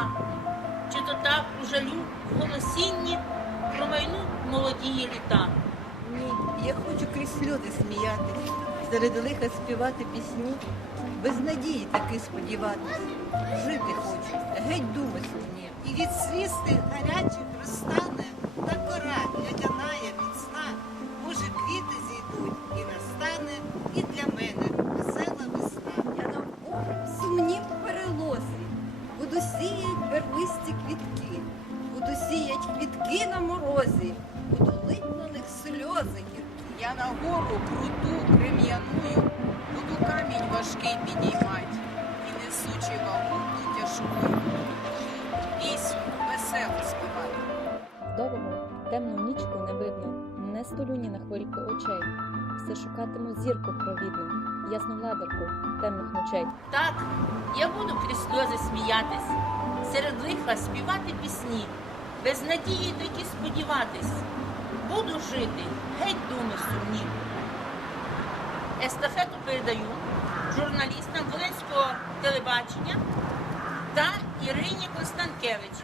золота, чи то так у жалю в голосінні промайнуть молодії літа. Ні, я хочу крізь сльози сміятись, серед лиха співати пісні, без надії таки сподіватись. Жити хочу, геть думи сумні. І від сліз тих гарячих розтане та кора лядяная міцна. Може, квіти зійдуть і настане, і для сіять квітки, буду сіять квітки на морозі, буду лить на них сльози гіркі. Я на гору круту крем'яную, буду камінь важкий підіймать і несучи вагу ту тяжку, пісню веселу співати. Довго темну нічку не видно, не столю ні на хвильку очей. Все шукатиму зірку провідну, ясну владарку темних ночей. Так, я буду крізь сльози сміятись, серед лиха співати пісні, без надії таки сподіватись. Буду жити, геть думи сумні. Естафету передаю журналістам Волинського телебачення та Ірині Констанкевич.